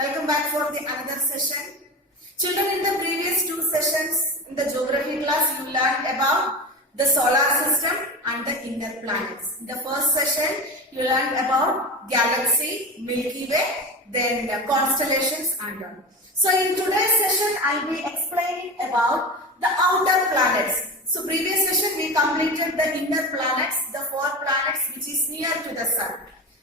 Welcome back for the another session. Children, in the previous two sessions in the geography class, you learned about the solar system and the inner planets. In the first session, you learned about galaxy, Milky Way, then constellations and all. So in today's session, I will be explaining about the outer planets. So previous session, we completed the inner planets, the four planets which is near to the sun.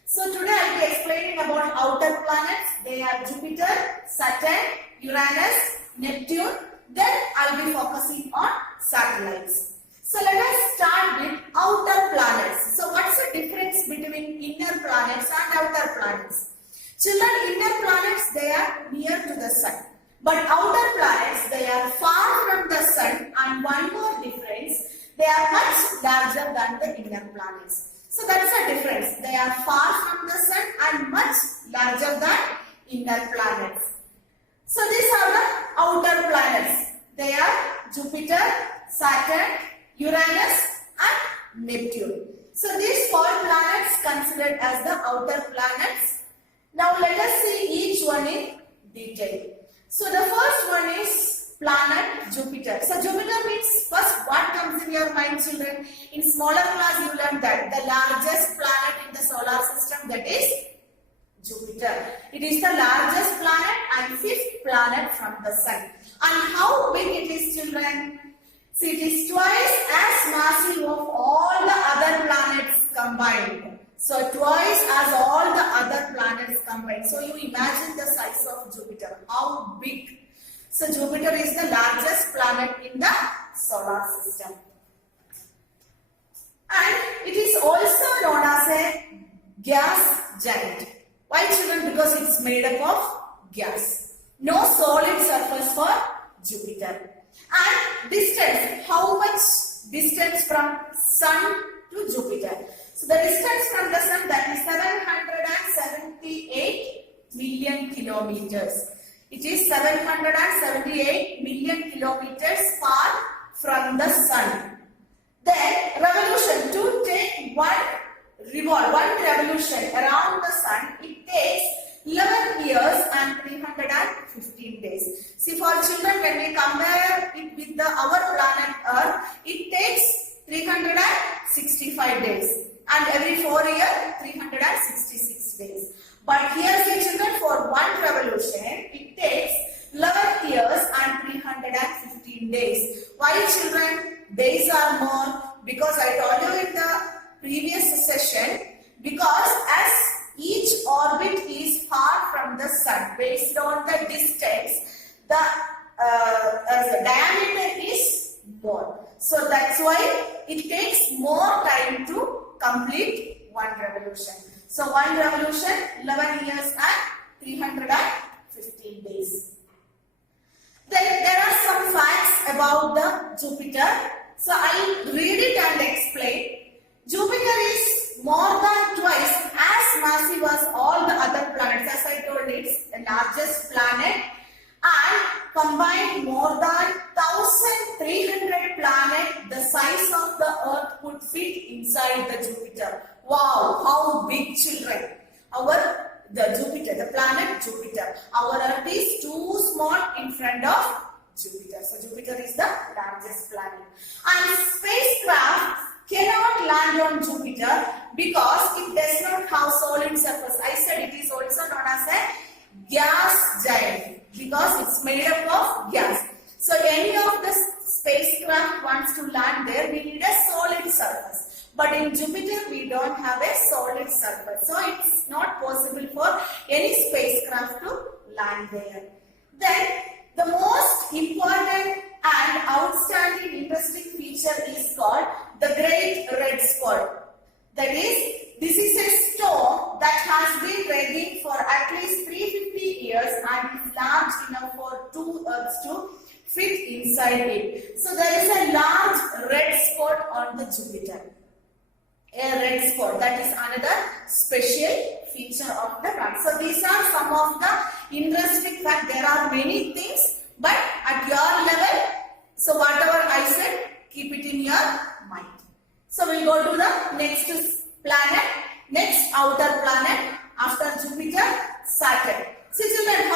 So today I will be explaining about outer planets. They are Jupiter, Saturn, Uranus, Neptune. Then I will be focusing on satellites. So let us start with outer planets. So what's the difference between inner planets and outer planets? Children, inner planets, they are near to the sun. But outer planets, they are far from the sun, and one more difference, they are much larger than the inner planets. So that's the difference. They are far from the sun and much larger than inner planets. So these are the outer planets. They are Jupiter, Saturn, Uranus and Neptune. So these four planets considered as the outer planets. Now let us see each one in detail. So the first one is planet Jupiter. So Jupiter means first what comes in your mind, children? In smaller class you learned that the largest planet in the solar system, that is Jupiter. It is the largest planet and fifth planet from the sun. And how big it is, children? See, it is twice as massive of all the other planets combined. So twice as all the other planets combined. So you imagine the size of Jupiter. How big? So Jupiter is the largest planet in the solar system. And it is also known as a gas giant. Why, children? Because it's made up of gas. No solid surface for Jupiter. And distance, how much distance from Sun to Jupiter? So the distance from the Sun, that is 778 million kilometers. It is 778 million kilometers far from the Sun. Then revolution, to take one revolution around the Sun, it takes 11 years and 315 days. See, for children, when we compare it with our planet Earth, it takes 365 days. And every 4 years, 366 days. But here, see, children, for one revolution, it takes 11 years and 315 days. Why, children? Days are more, because I told you in the previous session, because as each orbit is far from the sun, based on the distance, the diameter is more. So that's why it takes more time to complete one revolution. So one revolution, 11 years and 315 days. Then there are some facts about the Jupiter. So I'll read it and explain. Jupiter is more than twice as massive as all the other planets. As I told, it's the largest planet, and combined more than 1,300 planets the size of the Earth could fit inside the Jupiter. Wow, how big, children! The Jupiter, the planet Jupiter. Our Earth is too small in front of Jupiter. So Jupiter is the largest planet. And spacecraft cannot land on Jupiter because it does not have solid surface. I said it is also known as a gas giant because it's made up of gas. So any of the spacecraft wants to land there, we need a solid surface. But in Jupiter, we don't have a solid surface. So it's not possible for any spacecraft to land there. Then the most important and outstanding interesting feature is called the Great Red Spot. That is, this is a stone that has been raging for at least 350 years and is large enough for two Earths to fit inside it. So there is a large red spot on the Jupiter. A red spot, that is another special feature of the planet. So these are some of the interesting facts. There are many things, but at your level, so whatever I said, keep it in your mind. So we'll go to the next planet, next outer planet after Jupiter, Saturn. See, children,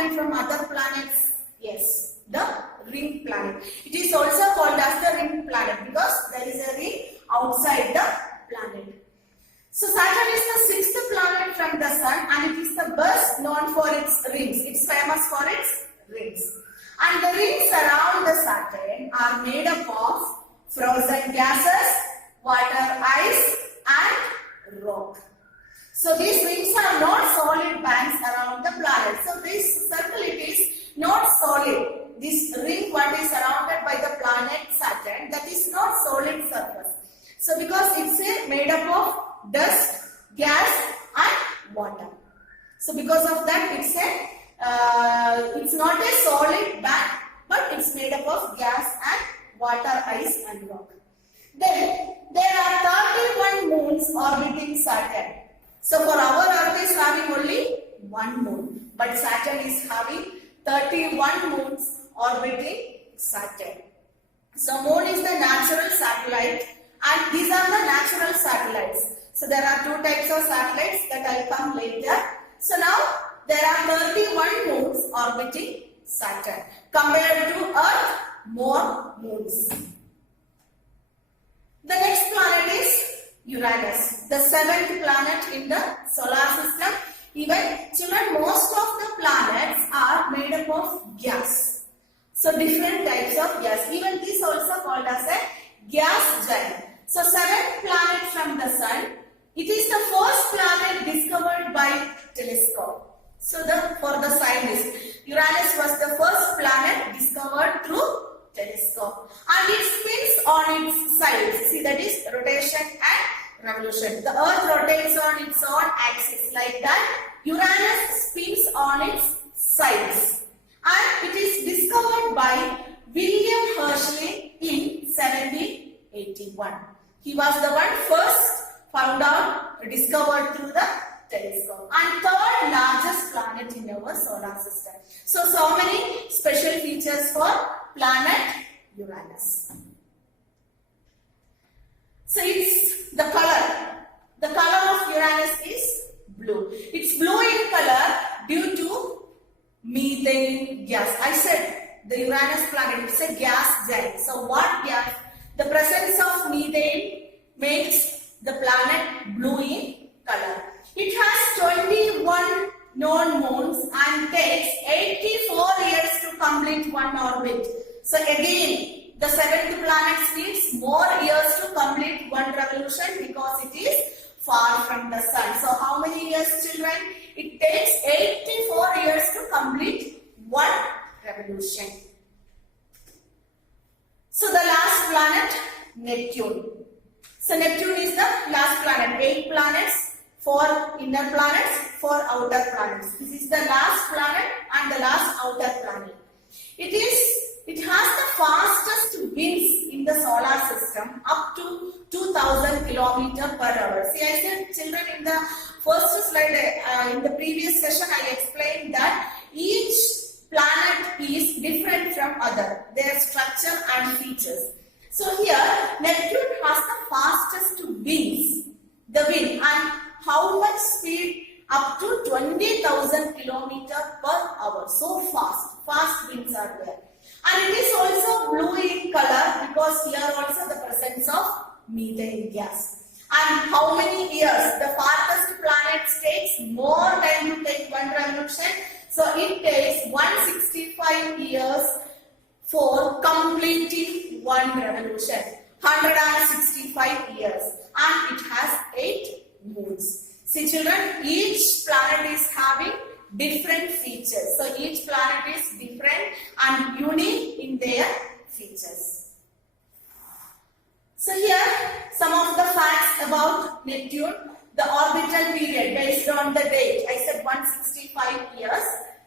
Saturn from other planets? Yes, the ring planet. It is also called as the ring planet because there is a ring outside the planet. So Saturn is the sixth planet from the Sun and it is the best known for its rings. It's famous for its rings. And the rings around the Saturn are made up of frozen gases, water, ice and rock. So these rings are not solid bands around the planet. So this circle it is not solid. This ring what is surrounded by the planet Saturn, that is not solid surface. So because it's made up of dust, gas and water. So because of that it's not a solid band but it's made up of gas and water, ice and rock. Then there are 31 moons orbiting Saturn. So for our Earth is having only one moon, but Saturn is having 31 moons orbiting Saturn. So moon is the natural satellite and these are the natural satellites. So there are two types of satellites that I'll come later. So now there are 31 moons orbiting Saturn. Compared to Earth, more moons. The next planet is Uranus, the seventh planet in the solar system. Even children, most of the planets are made up of gas. So different types of gas. Even this also called as a gas giant. So seventh planet from the Sun. It is the first planet discovered by telescope. So for the scientists, Uranus was the first planet discovered through telescope. And it spins on its sides. See, that is rotation and revolution. The Earth rotates on its own axis like that. Uranus spins on its sides. And it is discovered by William Herschel in 1781. He was the one first found out, discovered through the telescope. And third largest planet in our solar system. So many special features for planet Uranus. So it's the color. The color of Uranus is blue. It's blue in color due to methane gas. I said the Uranus planet is a gas giant. So what gas? The presence of methane makes the planet blue in color. It has 21 known moons and takes 84 years to complete one orbit. So again, the seventh planet needs more years to complete one revolution because it is far from the Sun. So how many years, children? It takes 84 years to complete one revolution. So the last planet, Neptune. So Neptune is the last planet. 8 planets, 4 inner planets, 4 outer planets. This is the last planet and the last outer planet. It has the fastest winds in the solar system, up to 2000 km per hour. See, I said, children, in the first slide, in the previous session, I explained that each planet is different from other, their structure and features. So here, Neptune has the fastest winds, the wind, and how much speed? Up to 20,000 km per hour. So fast winds are there. And it is also blue in color because here also the presence of methane gas. And how many years? The farthest planet takes more time to take one revolution. So it takes 165 years for completing one revolution. 165 years. And it has 8 moons. See, children, each planet is having different features. So each planet is different and unique in their features. So here, some of the facts about Neptune. The orbital period based on the date. I said 165 years.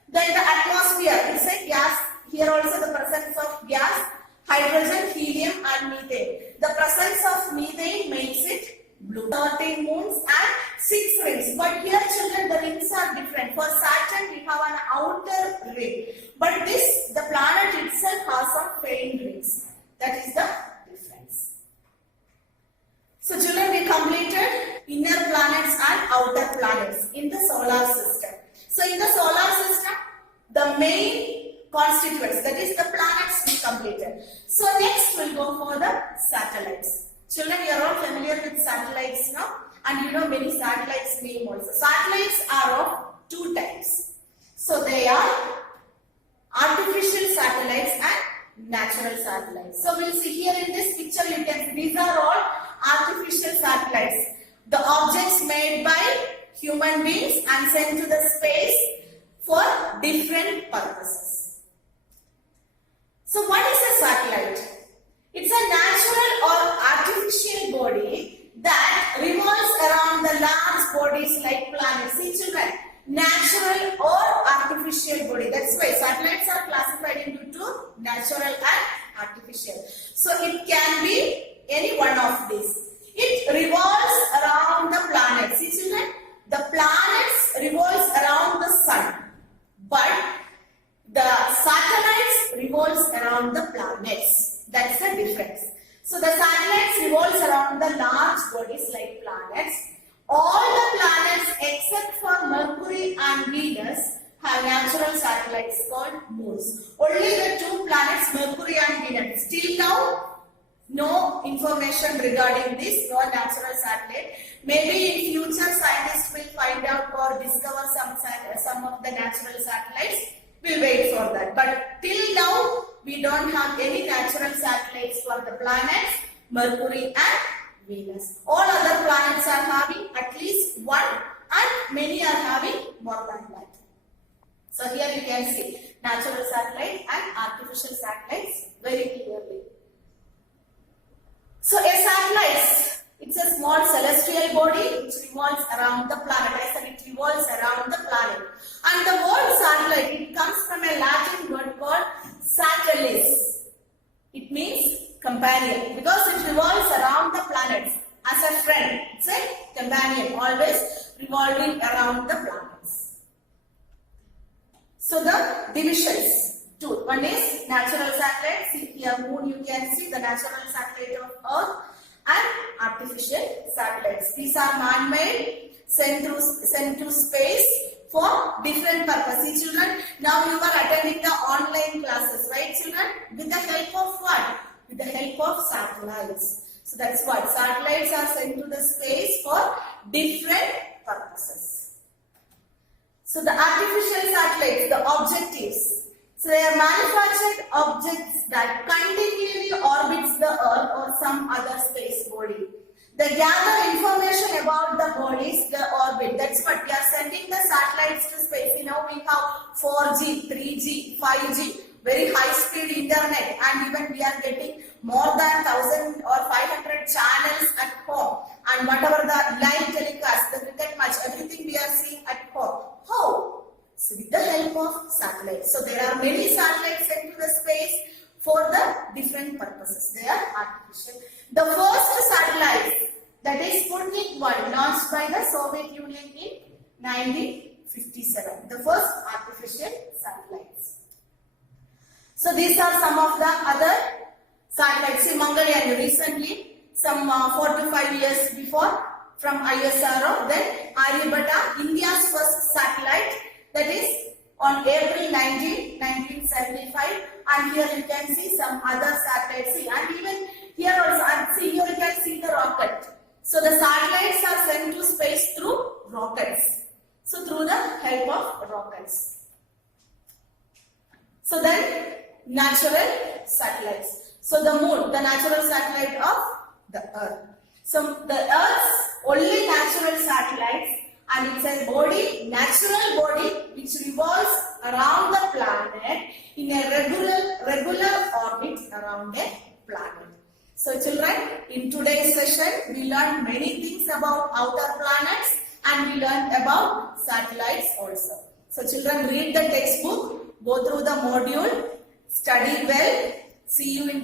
Then the atmosphere. It's a gas. Here also the presence of gas, hydrogen, helium and methane. The presence of methane makes it blue. 13 moons and 6 rings. But here, children, the rings are different. For Saturn, we have an outer ring. But the planet itself has some faint rings. That is the difference. So, children, we completed inner planets and outer planets in the solar system. So, in the solar system, the and sent to the space for different purposes. So what is a satellite? It's a natural or artificial body that revolves around the large bodies like planets. See children, natural or artificial body. That's why satellites are classified into two, natural and artificial. So it can be any one of these. It revolves around the planets. See children, the planets revolves around the sun, but the satellites revolves around the planets. That's the difference. So the satellites revolves around the large bodies like planets. All the planets except for Mercury and Venus have natural satellites called moons. Only the two planets Mercury and Venus. Till now, no information regarding this, no natural satellite. Maybe in future scientists will find out or discover some of the natural satellites. We'll wait for that. But till now, we don't have any natural satellites for the planets Mercury and Venus. All other planets are having at least one and many are having more than that. So here you can see natural satellite and artificial satellites very clearly. So a satellite, it's a small celestial body which revolves around the planet. I said it revolves around the planet. And the word satellite, it comes from a Latin word called satellis. It means companion because it revolves around the planets as a friend. It's a companion, always revolving around the planets. So the divisions, two. One is natural satellite. See here, moon, you can see the natural satellite of Earth, and artificial satellites. These are man-made, sent to space for different purposes. See children, now you are attending the online classes, right children? With the help of what? With the help of satellites. So that's what satellites are sent to the space for different purposes. So the artificial satellites, the objectives. So they are manufactured objects that continually orbits the Earth or some other space body. They gather information about the bodies they orbit. That's what we are sending the satellites to space. You know, we have 4G, 3G, 5G, very high speed internet, and even we are getting more than 1,000 or 500 channels at home. And whatever the live telecast, the cricket match, everything we are seeing at home. How? So with the help of satellites. So there are many satellites sent to the space for the different purposes. They are artificial. The first satellite, that is Sputnik 1, launched by the Soviet Union in 1957. The first artificial satellites. So these are some of the other satellites. See, Mangalyaan recently, some 4 to 5 years before, from ISRO. Then Aryabhatta, India's first satellite. That is on April 19, 1975, and here you can see some other satellites. See, and even here also, and see here you can see the rocket. So the satellites are sent to space through rockets. So through the help of rockets. So then natural satellites. So the moon, the natural satellite of the Earth. So the Earth's only natural satellites. And it's a body, natural body, which revolves around the planet in a regular orbit around a planet. So children, in today's session, we learned many things about outer planets and we learned about satellites also. So children, read the textbook, go through the module, study well, see you in